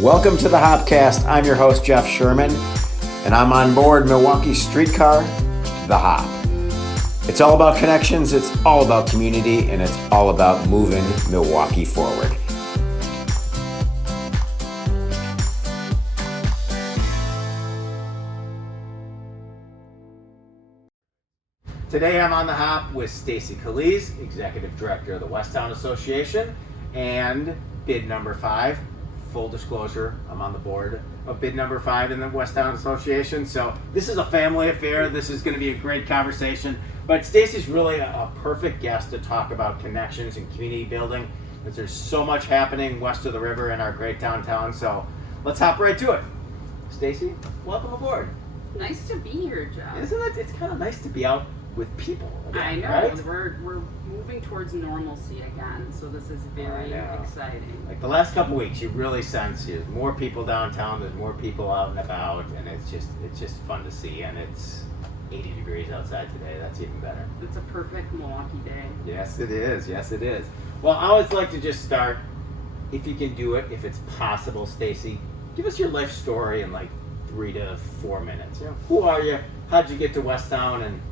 Welcome to the Hopcast. I'm your host, Jeff Sherman, and I'm on board Milwaukee's streetcar, the Hop. It's all about connections, it's all about community, and it's all about moving Milwaukee forward. Today I'm on the Hop with Stacie Callies, Executive Director of the Westtown Association, and bid number 5. Full disclosure, I'm on the board of bid number 5 in the Westtown Association, so this is a family affair. This is going to be a great conversation, but Stacie's really a perfect guest to talk about connections and community building, because there's so much happening west of the river in our great downtown, so let's hop right to it. Stacie, welcome aboard. Nice to be here, Jeff. Isn't it? It's kind of nice to be out with people again, I know, right? we're moving towards normalcy again, so this is very exciting. Like the last couple weeks, you really sense there's more people downtown, there's more people out and about, and it's just fun to see. And it's 80 degrees outside today. That's even better. It's a perfect Milwaukee day. Yes, it is. Yes, it is. Well, I always like to just start, if you can do it, if it's possible, Stacie, give us your life story in like 3 to 4 minutes. You know, who are you? How'd you get to Westtown? And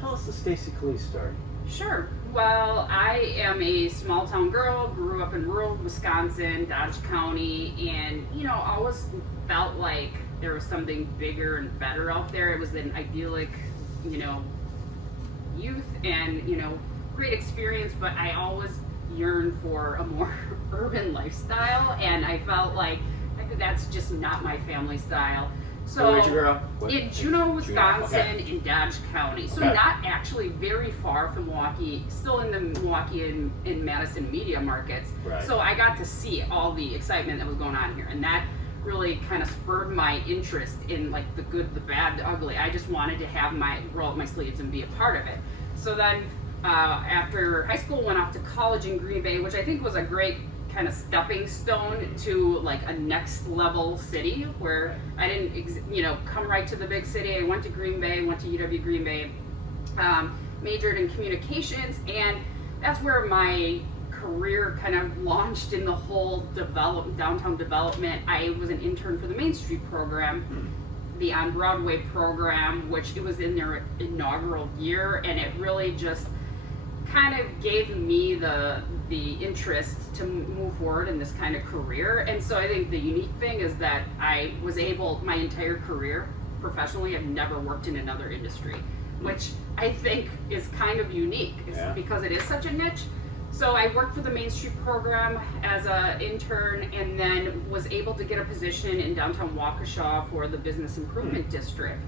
tell us the Stacie Callies story. Sure. Well, I am a small town girl, grew up in rural Wisconsin, Dodge County, and, always felt like there was something bigger and better out there. It was an idyllic, youth and, great experience, but I always yearned for a more urban lifestyle, and I felt like that's just not my family style. So, where'd you grow up? in Juneau, Wisconsin, Okay. in Dodge County. So not actually very far from Milwaukee, still in the Milwaukee and Madison media markets. Right. So I got to see all the excitement that was going on here. And that really kind of spurred my interest in like the good, the bad, the ugly. I just wanted to have roll up my sleeves and be a part of it. So then after high school, went off to college in Green Bay, which I think was a great kind of stepping stone to like a next level city where I didn't, come right to the big city. I went to Green Bay, went to UW Green Bay, majored in communications, and that's where my career kind of launched in the whole downtown development. I was an intern for the Main Street program, the On Broadway program, which it was in their inaugural year, and it really just kind of gave me the interest to move forward in this kind of career. And so I think the unique thing is that I was able, my entire career professionally, I've never worked in another industry, which I think is kind of unique because it is such a niche. So I worked for the Main Street program as an intern, and then was able to get a position in downtown Waukesha for the Business Improvement District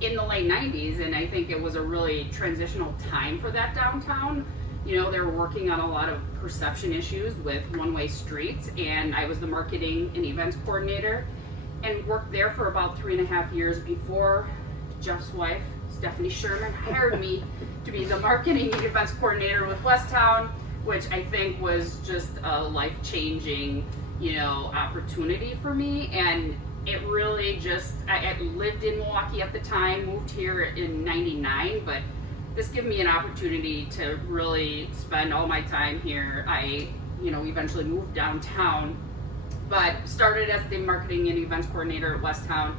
in the late 90s, and I think it was a really transitional time for that downtown. They were working on a lot of perception issues with one-way streets, and I was the marketing and events coordinator and worked there for about 3.5 years before Jeff's wife, Stephanie Sherman, hired me to be the marketing and events coordinator with Westtown, which I think was just a life-changing, opportunity for me. And it really just, I lived in Milwaukee at the time, moved here in '99, but this gave me an opportunity to really spend all my time here. I, eventually moved downtown, but started as the marketing and events coordinator at Westtown,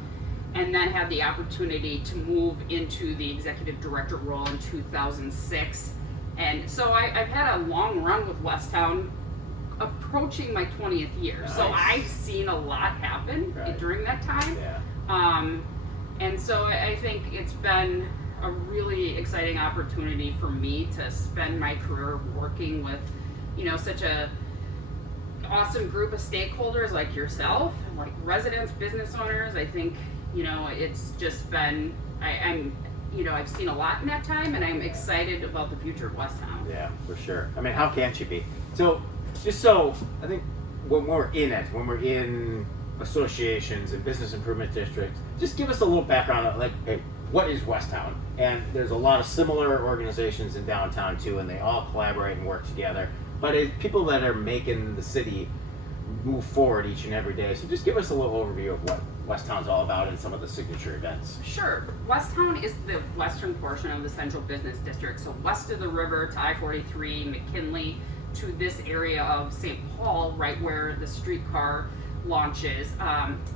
and then had the opportunity to move into the executive director role in 2006. And so I've had a long run with Westtown, approaching my 20th year. Nice. So I've seen a lot happen during that time. Yeah. And so I think it's been a really exciting opportunity for me to spend my career working with, such a awesome group of stakeholders like yourself, like residents, business owners. I think, it's just been, I've seen a lot in that time, and I'm excited about the future of Westtown. Yeah, for sure. I mean, how can't you be? So, I think when we're in associations and business improvement districts, just give us a little background on, hey, what is Westtown? And there's a lot of similar organizations in downtown too, and they all collaborate and work together. But it's people that are making the city move forward each and every day. So just give us a little overview of what Westtown's all about and some of the signature events. Sure. Westtown is the western portion of the central business district. So west of the river to I-43, McKinley, to this area of St. Paul, right where the streetcar launches.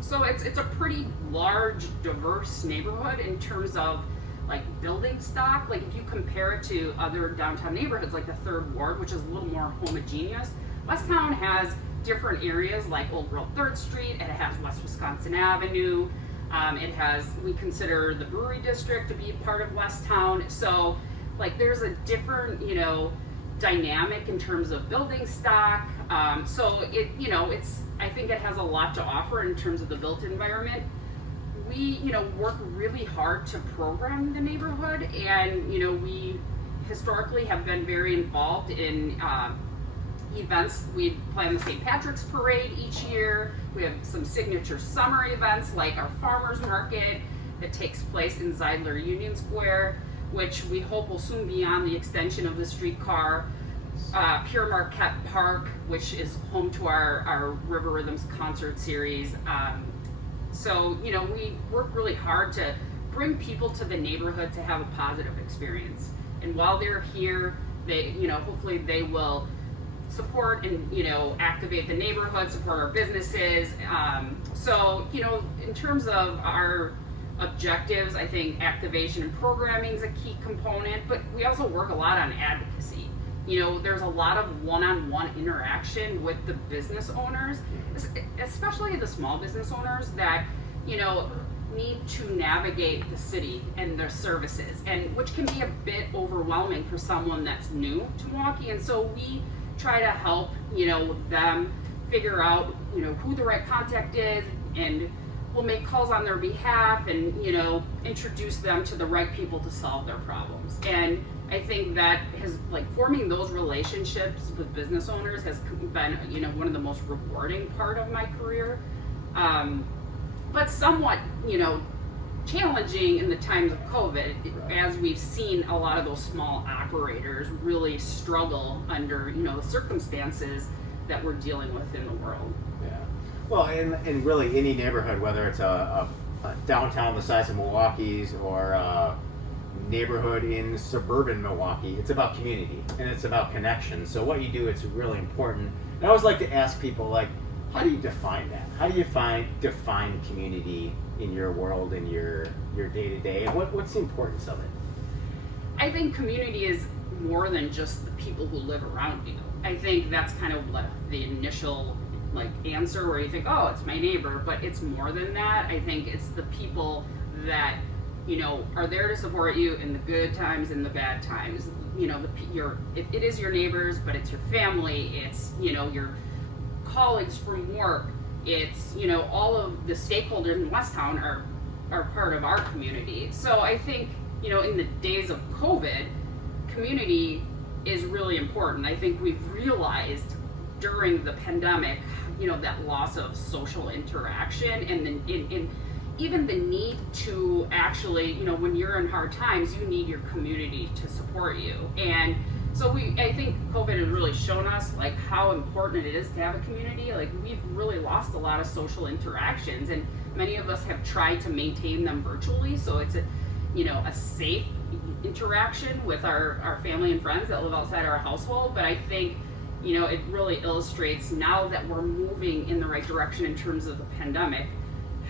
So it's a pretty large, diverse neighborhood in terms of like building stock. Like if you compare it to other downtown neighborhoods like the Third Ward, which is a little more homogeneous, Westtown has different areas like Old World 3rd Street, it has West Wisconsin Avenue, it has, we consider the Brewery District to be part of Westtown. So like there's a different, you know, dynamic in terms of building stock. So it, you know, I think it has a lot to offer in terms of the built environment. We, you know, work really hard to program the neighborhood, and, you know, we historically have been very involved in events. We plan the St. Patrick's Parade each year. We have some signature summer events like our farmers market that takes place in Zeidler Union Square, which we hope will soon be on the extension of the streetcar. Pure Marquette Park, which is home to our River Rhythms concert series. So, you know, we work really hard to bring people to the neighborhood to have a positive experience. And while they're here, they, you know, hopefully they will support and, you know, activate the neighborhood, support our businesses. So, you know, in terms of our objectives, I think activation and programming is a key component, but we also work a lot on advocacy. You know, there's a lot of one-on-one interaction with the business owners, especially the small business owners that, you know, need to navigate the city and their services, and which can be a bit overwhelming for someone that's new to Milwaukee. And so we try to help, you know, them figure out, you know, who the right contact is, and we'll make calls on their behalf and, you know, introduce them to the right people to solve their problems. And I think that has, like, forming those relationships with business owners has been, you know, one of the most rewarding part of my career. But somewhat, you know, challenging in the times of COVID, as we've seen a lot of those small operators really struggle under, you know, the circumstances that we're dealing with in the world. Yeah. Well, in really any neighborhood, whether it's a downtown the size of Milwaukee's or a neighborhood in suburban Milwaukee, it's about community and it's about connection. So what you do, it's really important. And I always like to ask people, like, how do you define that? How do you define community in your world, in your day-to-day? And what's the importance of it? I think community is more than just the people who live around you. I think that's kind of the initial, like, answer where you think, oh, it's my neighbor, but it's more than that. I think it's the people that, you know, are there to support you in the good times and the bad times. You know, it is your neighbors, but it's your family, it's, you know, your colleagues from work, it's, you know, all of the stakeholders in Westtown are part of our community. So I think, you know, in the days of COVID, community is really important. I think we've realized during the pandemic, you know, that loss of social interaction and even the need to actually, you know, when you're in hard times, you need your community to support you. And so I think COVID has really shown us, like, how important it is to have a community. Like, we've really lost a lot of social interactions, and many of us have tried to maintain them virtually. So it's a safe interaction with our family and friends that live outside our household. But I think, you know, it really illustrates now that we're moving in the right direction in terms of the pandemic,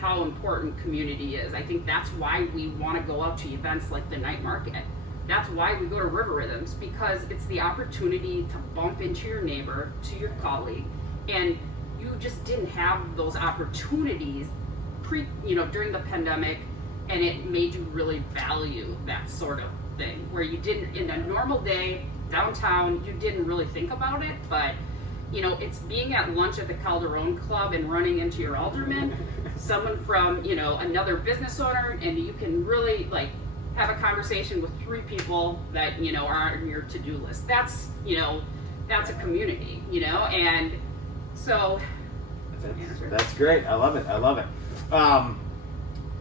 how important community is. I think that's why we want to go out to events like the night market. That's why we go to River Rhythms, because it's the opportunity to bump into your neighbor, to your colleague, and you just didn't have those opportunities during the pandemic, and it made you really value that sort of thing, where you didn't, in a normal day, downtown, you didn't really think about it, but, you know, it's being at lunch at the Calderon Club and running into your alderman, someone from, you know, another business owner, and you can really, like, have a conversation with 3 people that, you know, are on your to-do list. That's, you know, that's a community, you know, and so that's an answer. That's great. I love it.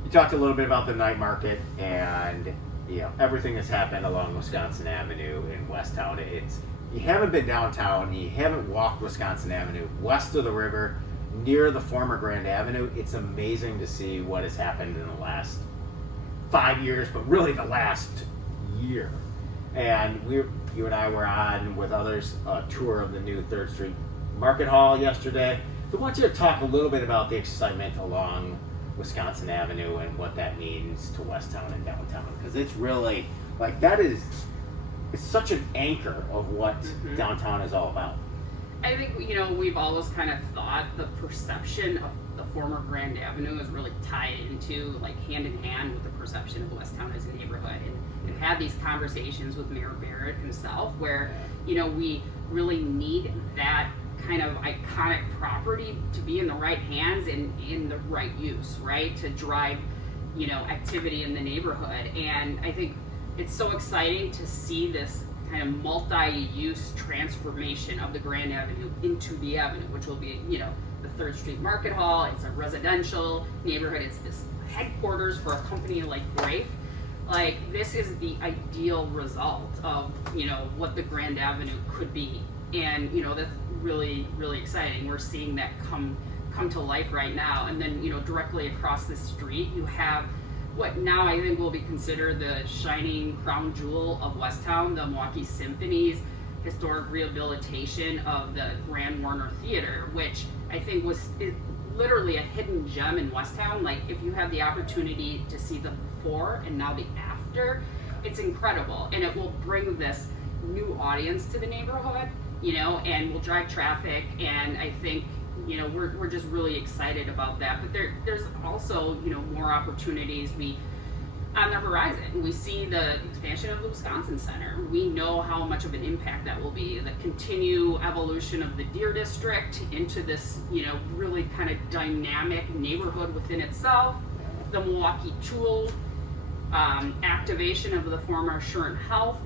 You talked a little bit about the night market and, you know, everything that's happened along Wisconsin Avenue in Westtown. You haven't been downtown, you haven't walked Wisconsin Avenue west of the river, near the former Grand Avenue. It's amazing to see what has happened in the last 5 years, but really the last year. And you and I were on with others a tour of the new 3rd Street Market Hall yesterday. So I want you to talk a little bit about the excitement along Wisconsin Avenue and what that means to Westtown and downtown, because it's really like it's such an anchor of what downtown is all about. I think, we've always kind of thought the perception of the former Grand Avenue is really tied into, like, hand in hand with the perception of Westtown as a neighborhood. And we've had these conversations with Mayor Barrett himself where, we really need that kind of iconic property to be in the right hands and in the right use, right? To drive, activity in the neighborhood. And I think it's so exciting to see this kind of multi-use transformation of the Grand Avenue into the Avenue, which will be, the 3rd Street Market Hall. It's a residential neighborhood. It's this headquarters for a company like Grafe. Like, this is the ideal result of, what the Grand Avenue could be. And, that's really, really exciting. We're seeing that come to life right now. And then, directly across the street, you have what now I think will be considered the shining crown jewel of Westtown, the Milwaukee Symphony's historic rehabilitation of the Grand Warner Theater, which I think was literally a hidden gem in Westtown. Like, if you have the opportunity to see the before and now the after, it's incredible. And it will bring this new audience to the neighborhood, and will drive traffic. And I think, we're just really excited about that. But there's also, more opportunities on the horizon. We see the expansion of the Wisconsin Center. We know how much of an impact that will be. The continued evolution of the Deer District into this, really kind of dynamic neighborhood within itself. The Milwaukee Tool activation of the former Assurant Health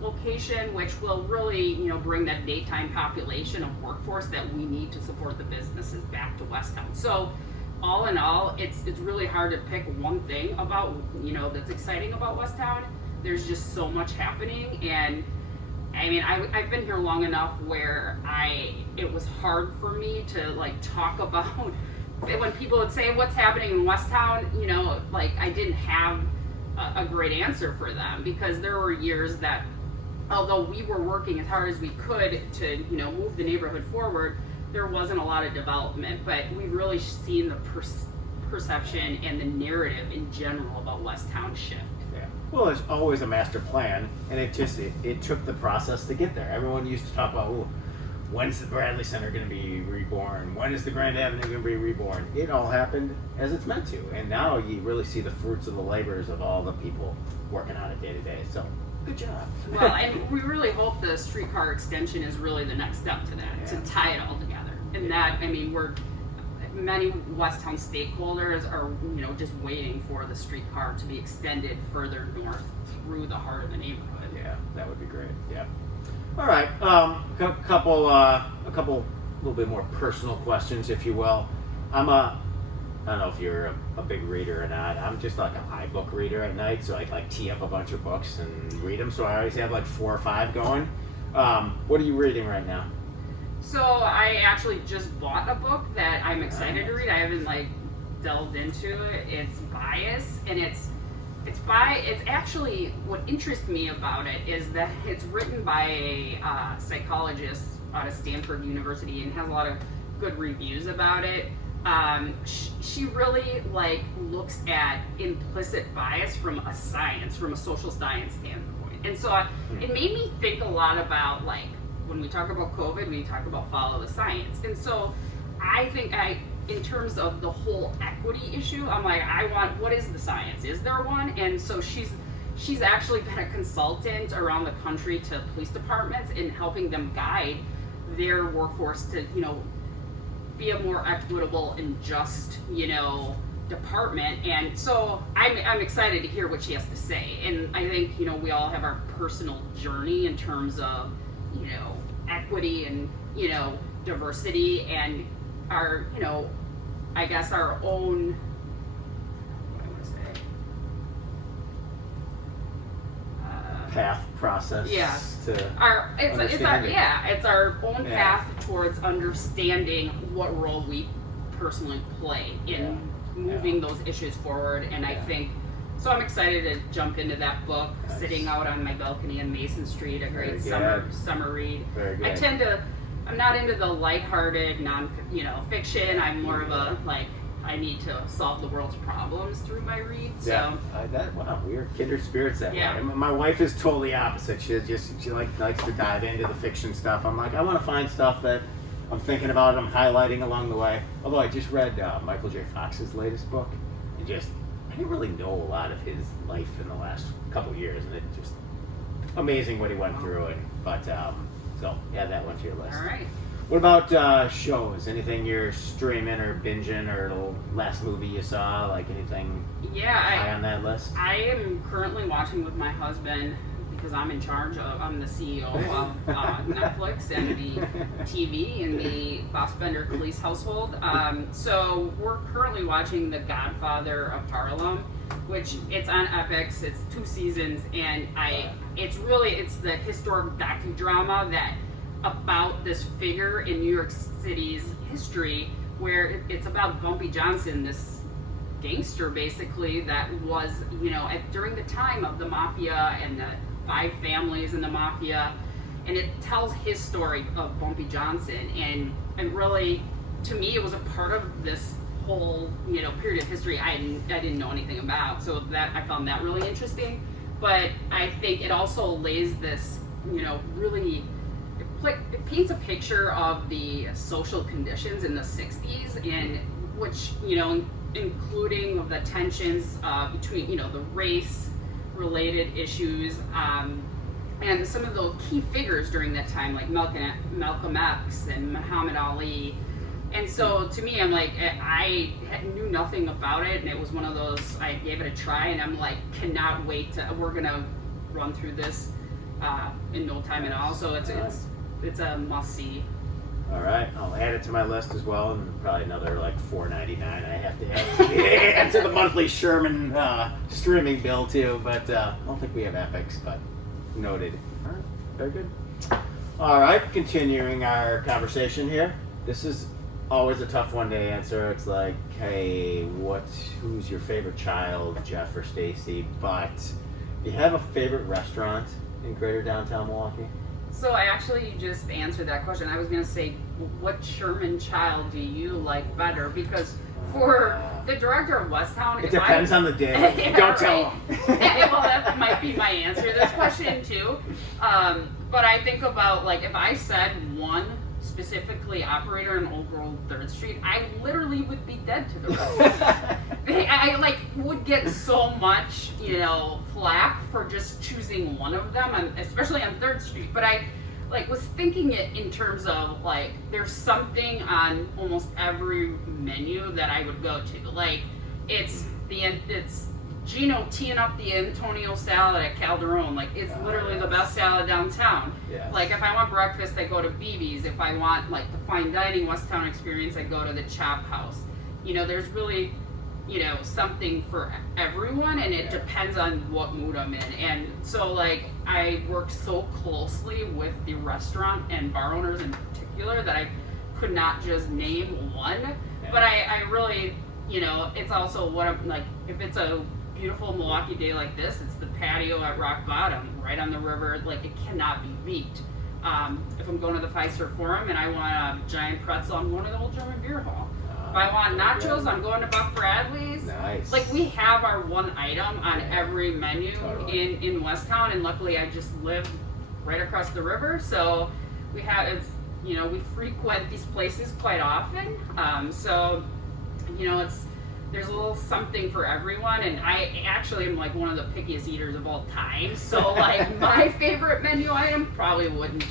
location, which will really, bring that daytime population of workforce that we need to support the businesses back to Westtown. So, all in all, it's really hard to pick one thing about, that's exciting about Westtown. There's just so much happening, and I mean, I've been here long enough where it was hard for me to, like, talk about when people would say what's happening in Westtown. Like, I didn't have a great answer for them, because there were years that, although we were working as hard as we could to, move the neighborhood forward, there wasn't a lot of development. But we've really seen the perception and the narrative in general about Westtown shift. Yeah. Well, there's always a master plan, and it took the process to get there. Everyone used to talk about, when's the Bradley Center going to be reborn? When is the Grand Avenue going to be reborn? It all happened as it's meant to, and now you really see the fruits of the labors of all the people working on it day to day. So, good job. Well, and we really hope the streetcar extension is really the next step to that, to tie it all together. And that, I mean, many Westtown stakeholders are, just waiting for the streetcar to be extended further north through the heart of the neighborhood. Yeah, that would be great. Yeah. All right. A couple little bit more personal questions, if you will. I don't know if you're a big reader or not. I'm just like an iBook reader at night, so I like tee up a bunch of books and read them. So I always have like 4 or 5 going. What are you reading right now? So I actually just bought a book that I'm excited to read. I haven't delved into it. It's Bias, and it's actually, what interests me about it is that it's written by a psychologist out of Stanford University and has a lot of good reviews about it. She really looks at implicit bias from a social science standpoint. And so it made me think a lot about when we talk about COVID, we talk about follow the science. And so I think in terms of the whole equity issue, I'm what is the science? Is there one? And so she's actually been a consultant around the country to police departments in helping them guide their workforce to, be a more equitable and just, department. And so I'm excited to hear what she has to say. And I think, we all have our personal journey in terms of, equity and, diversity and our, I guess our own, what do I want to say? Path process. Yeah. It's our own path towards understanding what role we personally play in moving those issues forward. And I think, so I'm excited to jump into that book, sitting out on my balcony in Mason Street, a great summer read. Very good. I tend to I'm not into the lighthearted fiction. I'm more of a like I need to solve the world's problems through my read. So Wow, we're kindred spirits that Yeah. way. My wife is totally opposite. She likes to dive into the fiction stuff. I'm like, I want to find stuff that I'm thinking about, I'm highlighting along the way. Although I just read Michael J. Fox's latest book, and I didn't really know a lot of his life in the last couple years, and it just amazing what he went through. So add that one to your list. all right. What about shows? Anything you're streaming or binging, or the last movie you saw? Like anything high on that list? I am currently watching with my husband because I'm the CEO of Netflix and the TV in the Fassbender Callies household. So we're currently watching The Godfather of Harlem, which it's on Epix. It's 2 seasons, and it's the historic docudrama that about this figure in New York City's history, where it's about Bumpy Johnson, this gangster basically that was, during the time of the mafia and the 5 families in the mafia, and it tells his story of Bumpy Johnson, and really, to me, it was a part of this whole period of history I didn't know anything about, so that I found that really interesting. But I think it also lays this, really. It paints a picture of the social conditions in the 60s, and which, including of the tensions between, the race-related issues, and some of the key figures during that time, like Malcolm X and Muhammad Ali. And so to me, I'm like, I knew nothing about it, and it was one of those, I gave it a try, and I'm like, cannot wait we're gonna run through this in no time at all. So it's a must-see. All right, I'll add it to my list as well, and probably another like $4.99 I have to add to the monthly Sherman streaming bill too. But I don't think we have Epix, but noted. All right, very good. All right, continuing our conversation here. This is always a tough one to answer. It's like, hey, who's your favorite child, Jeff or Stacie? But do you have a favorite restaurant in Greater Downtown Milwaukee? So I actually just answered that question. I was going to say, what Sherman child do you like better? Because for the director of Westtown, it depends on the day. Don't tell him. Well, that might be my answer to this question too. But I think about, like, if I said one specifically operator in Old World 3rd Street, I literally would be dead to the rest. I would get so much, flack for just choosing one of them, especially on 3rd Street. But I was thinking it in terms of there's something on almost every menu that I would go to. Like it's Gino teeing up the Antonio salad at Calderon. It's literally the best salad downtown. Yes. If I want breakfast, I go to BB's. If I want the fine dining Westtown experience, I go to the Chop House. There's really, something for everyone, and it depends on what mood I'm in. And so I work so closely with the restaurant and bar owners in particular that I could not just name one. Yeah. But I really, it's also what I'm if it's a beautiful Milwaukee day like this, it's the patio at Rock Bottom, right on the river. It cannot be beat. If I'm going to the Pfizer Forum and I want a giant pretzel, I'm going to the Old German Beer Hall. If I want nachos, I'm going to Buck Bradley's. Nice. We have our one item on every menu in Westtown, and luckily I just live right across the river, so we frequent these places quite often. So there's a little something for everyone, and I actually am one of the pickiest eaters of all time. So my favorite menu item probably wouldn't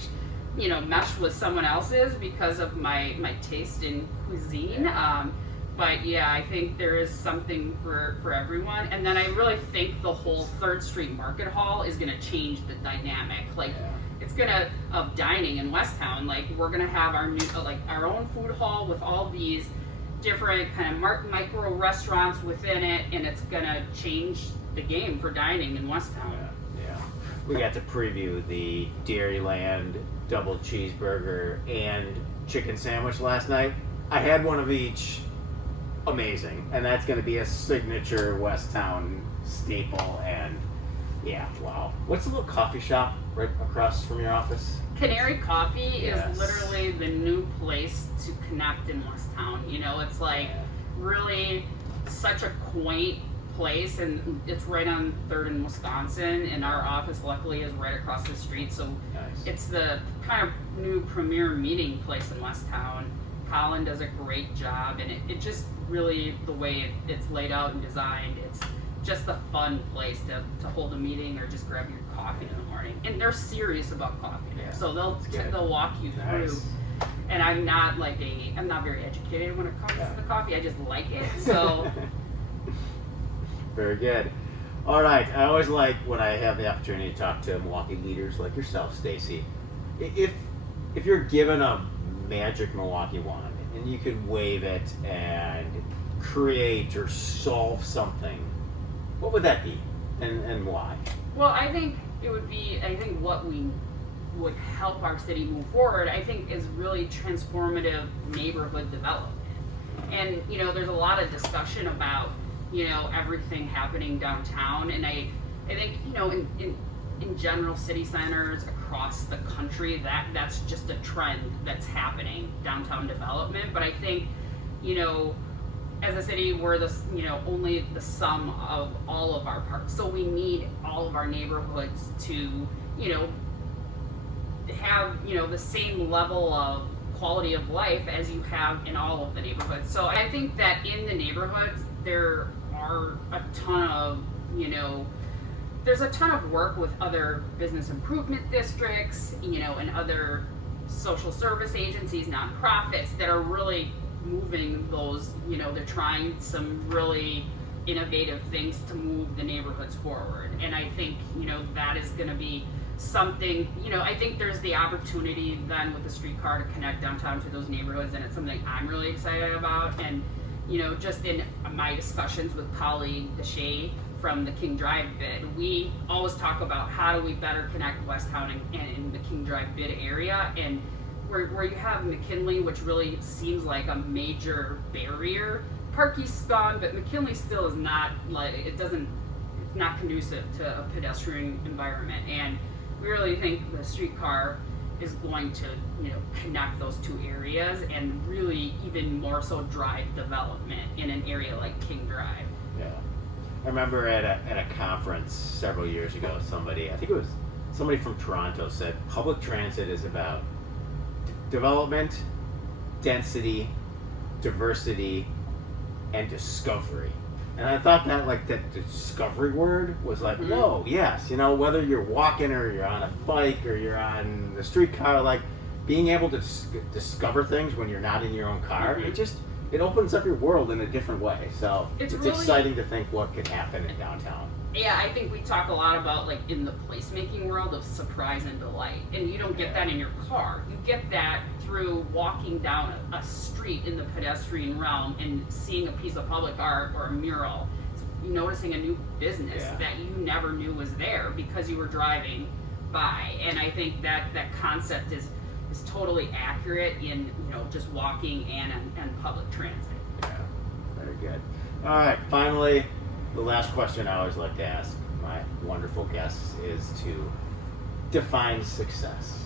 mesh with someone else's because of my taste in cuisine. But yeah, I think there is something for everyone. And then I really think the whole 3rd Street Market Hall is going to change the dynamic. It's of dining in Westtown. We're going to have our new our own food hall with all these different kind of micro restaurants within it, and it's going to change the game for dining in Westtown. Yeah. We got to preview the Dairyland double cheeseburger and chicken sandwich last night. I had one of each. Amazing. And that's going to be a signature Westtown staple. And yeah, wow. What's the little coffee shop right across from your office? Canary Coffee Yes. is literally the new place to connect in Westtown. You know, it's like really such a quaint place, and it's right on 3rd and Wisconsin, and our office luckily is right across the street, so Nice. it's the kind of new premier meeting place in Westtown. Colin does a great job, and it just really, the way it's laid out and designed, it's just a fun place to hold a meeting or just grab your coffee in the morning. And they're serious about coffee there, Yeah, so that's good. they'll walk you through. Nice. And I'm not very educated when it comes Yeah. to the coffee. I just like it. So Very good. All right. I always like when I have the opportunity to talk to Milwaukee leaders like yourself, Stacie. If you're given a magic Milwaukee wand and you could wave it and create or solve something, what would that be, and why? well, I think what we would help our city move forward, I think, is really transformative neighborhood development. And there's a lot of discussion about everything happening downtown, and I think in general city centers across the country that's just a trend that's happening, downtown development. But I think as a city, we're only the sum of all of our parts, so we need all of our neighborhoods to have the same level of quality of life as you have in all of the neighborhoods. So I think that in the neighborhoods there are a ton of there's a ton of work with other business improvement districts, and other social service agencies, nonprofits that are really moving those, they're trying some really innovative things to move the neighborhoods forward. And I think, that is going to be something, I think there's the opportunity then with the streetcar to connect downtown to those neighborhoods, and it's something I'm really excited about. And, just in my discussions with colleague Stacie from the King Drive bid, we always talk about how do we better connect Westtown and the King Drive bid area, and where you have McKinley, which really seems like a major barrier. Parkey's gone, but McKinley still is not it's not conducive to a pedestrian environment, and we really think the streetcar is going to connect those two areas and really even more so drive development in an area like King Drive. Yeah. I remember at a conference several years ago, I think it was somebody from Toronto, said public transit is about development, density, diversity, and discovery. And I thought that discovery word was like, whoa, yes, whether you're walking or you're on a bike or you're on the streetcar, being able to discover things when you're not in your own car, it opens up your world in a different way. So it's really exciting to think what can happen in downtown. Yeah, I think we talk a lot about in the placemaking world of surprise and delight, and you don't get that in your car. You get that through walking down a street in the pedestrian realm and seeing a piece of public art or a mural, noticing a new business that you never knew was there because you were driving by. And I think that concept is totally accurate in just walking and public transit. Yeah, very good. All right, finally, the last question I always like to ask my wonderful guests is to define success.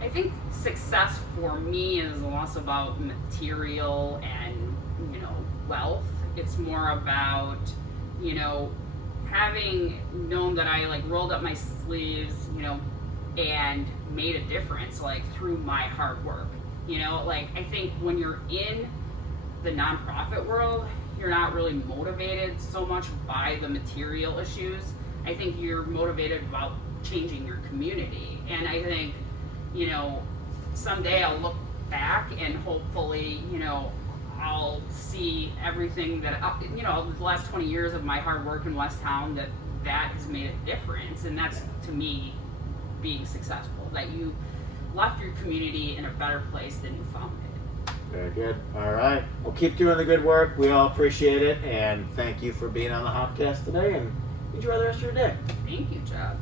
I think success for me is less about material and wealth. It's more about having known that I rolled up my sleeves and made a difference through my hard work. I think when you're in the nonprofit world, you're not really motivated so much by the material issues. I think you're motivated about changing your community. And I think, someday I'll look back and hopefully, I'll see everything that, the last 20 years of my hard work in Westtown, that has made a difference. And that's, to me, being successful, that you left your community in a better place than you found it. Very good. All right. Well, keep doing the good work. We all appreciate it. And thank you for being on the Hopcast today. And enjoy the rest of your day. Thank you, Chad.